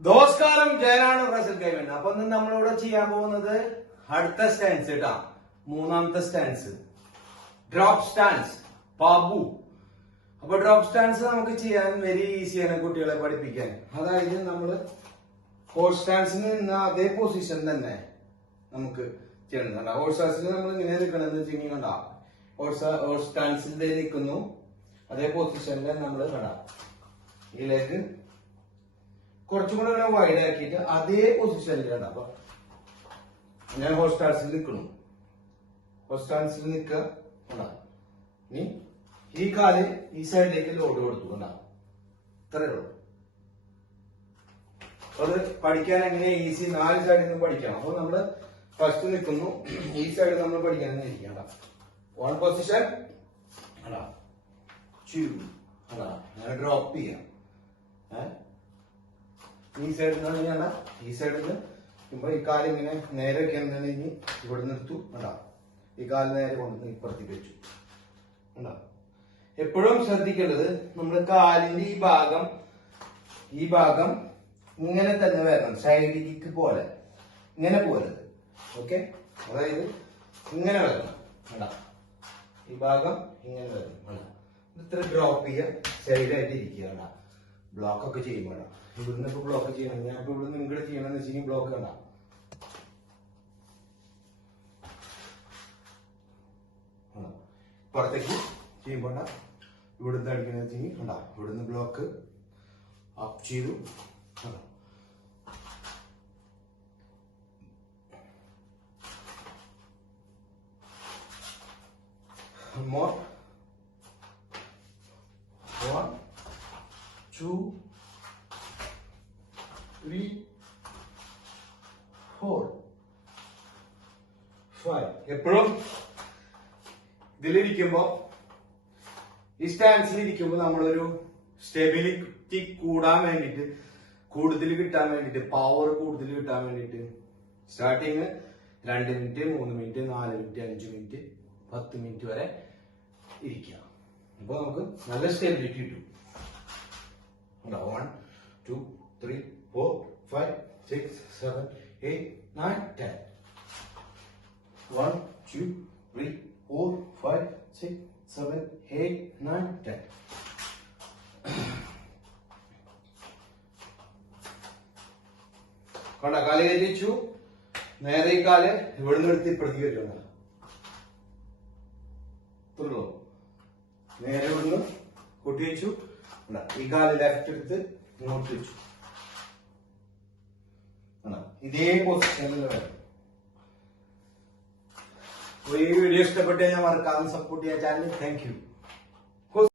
ദോസ്കാരം ജയനാണ് പ്രാവശ്യം കൈവേണ്ട. അപ്പൊ ഇന്ന് നമ്മളിവിടെ ചെയ്യാൻ പോകുന്നത് അടുത്ത സ്റ്റാൻസ് കേട്ടാ മൂന്നാമത്തെ സ്റ്റാൻസ് ഡ്രോപ്പ് സ്റ്റാൻസ് പാബു. അപ്പൊ ഡ്രോപ്പ് സ്റ്റാൻസ് നമുക്ക് ചെയ്യാൻ വെരി ഈസിയാണ് കുട്ടികളെ പഠിപ്പിക്കാൻ. അതായത് നമ്മൾ ഹോൾ സ്റ്റാൻസിൽ നിന്ന് അതേ പൊസിഷൻ തന്നെ നമുക്ക് ചെയ്യുന്നുണ്ട് ഹോൾ സ്റ്റാൻസിൽ നമ്മൾ ഇങ്ങനെ നിൽക്കണമെന്ന് വെച്ചിങ്ങനെ ഹോഴ്സ് ഹോൾ സ്റ്റാൻസിൽ നിൽക്കുന്നു. അതേ പൊസിഷനിൽ നമ്മൾ കണ്ടാ? ഇതിലേക്ക് കുറച്ചും കൂടെ ഇങ്ങനെ വൈഡ് ആക്കിയിട്ട് അതേ പൊസിഷനിൽ കണ്ടാ അപ്പൊ ഞാൻ ഹോസ്റ്റാൻസിൽ സ്റ്റാൻസിൽ ഹോസ്റ്റാൻസിൽ നിൽക്കുക. കണ്ടാ? ഇനി ഈ കാൽ ഈ സൈഡിലേക്ക് ലോഡ് കൊടുത്തു. കണ്ടാ? ഇത്രയേ ഉള്ളൂ. അത് പഠിക്കാൻ എങ്ങനെ ഈസി നാല് സൈഡിൽ നിന്ന് പഠിക്കണം. അപ്പൊ നമ്മൾ ഫസ്റ്റ് നിൽക്കുന്നു. ഈ സൈഡ് നമ്മൾ പഠിക്കാൻ ഇരിക്കണ്ട വൺ പൊസിഷൻ അടാ ടു അടാ അങ്ങനെ ഡ്രോപ്പ് ചെയ്യാം. ഏ? ഈ സൈഡിൽ നിന്നാണ് ഞാൻ ഈ സൈഡിൽ നിന്ന് ഇപ്പൊ ഈ കാൽ ഇങ്ങനെ നേരെ ഇനി ഇവിടെ നിർത്തു അടാ ഈ കാൽ നേരെ കൊണ്ടുവന്ന് ഇപ്പുറത്തി വെച്ചു. അണ്ടാ എപ്പോഴും ശ്രദ്ധിക്കേണ്ടത് നമ്മൾ കാലിന്റെ ഈ ഭാഗം ഈ ഭാഗം ഇങ്ങനെ തന്നെ വരണം. സൈഡിലേക്ക് പോലെ. ഇങ്ങനെ പോരുത് ഓക്കെ? അതായത് ഇങ്ങനെ വരണം. വേണ്ട ഈ ഭാഗം ഇങ്ങനെ വരണം. വേണ്ട ഇത്ര ഡ്രോപ്പ് ചെയ്യുക സൈഡായിട്ട് ഇരിക്കുക വേണ്ട ബ്ലോക്ക് ഒക്കെ ചെയ്യും വേണ്ട ഇവിടുന്ന് ഇപ്പൊ ബ്ലോക്ക് ചെയ്യണം. ഇപ്പൊ ഇവിടുന്ന് ഇങ്ങോട്ട് ചെയ്യണമെന്ന് വെച്ചിട്ടുണ്ടെങ്കിൽ ബ്ലോക്ക് വേണ്ട. പുറത്തേക്ക് ചെയ്യുമ്പോ ഇവിടുന്ന് അടിക്കണമെന്ന് വെച്ചാൽ കണ്ട. ഇവിടുന്ന് ബ്ലോക്ക് അപ്പ് ചെയ്തു. more. Two, three, four, five. എപ്പോഴും ഇതിലിരിക്കുമ്പോ ഈ സ്റ്റാൻസിൽ ഇരിക്കുമ്പോൾ നമ്മളൊരു സ്റ്റെബിലിറ്റി കൂടാൻ വേണ്ടിയിട്ട് കൂടുതൽ കിട്ടാൻ വേണ്ടിയിട്ട് പവർ കൂടുതൽ കിട്ടാൻ വേണ്ടിയിട്ട് സ്റ്റാർട്ടിങ് രണ്ട് മിനിറ്റ് മൂന്ന് മിനിറ്റ് നാല് മിനിറ്റ് അഞ്ച് മിനിറ്റ് പത്ത് മിനിറ്റ് വരെ ഇരിക്കുക അപ്പൊ നമുക്ക് നല്ല സ്റ്റെബിലിറ്റി കിട്ടും one two three four five six seven eight nine ten one two three four five six seven eight nine ten കണ്ട കാൽ കയറ്റി നേരെ കാൽ ഇവിടുന്ന് എടുത്ത് ഇപ്പഴത്തേക്ക് വെച്ചു നേരെ ഇവിടുന്ന് കൊട്ടി വെച്ചു. ഈ കാൽ ലെഫ്റ്റ് എടുത്ത് ഇങ്ങോട്ട് വെച്ചു. ഇതേ പൊസിഷനിൽ വീഡിയോ ഇഷ്ടപ്പെട്ട് ഞാൻ മറക്കാതെ സപ്പോർട്ട് ചെയ്യാൻ ചാനൽ താങ്ക് യു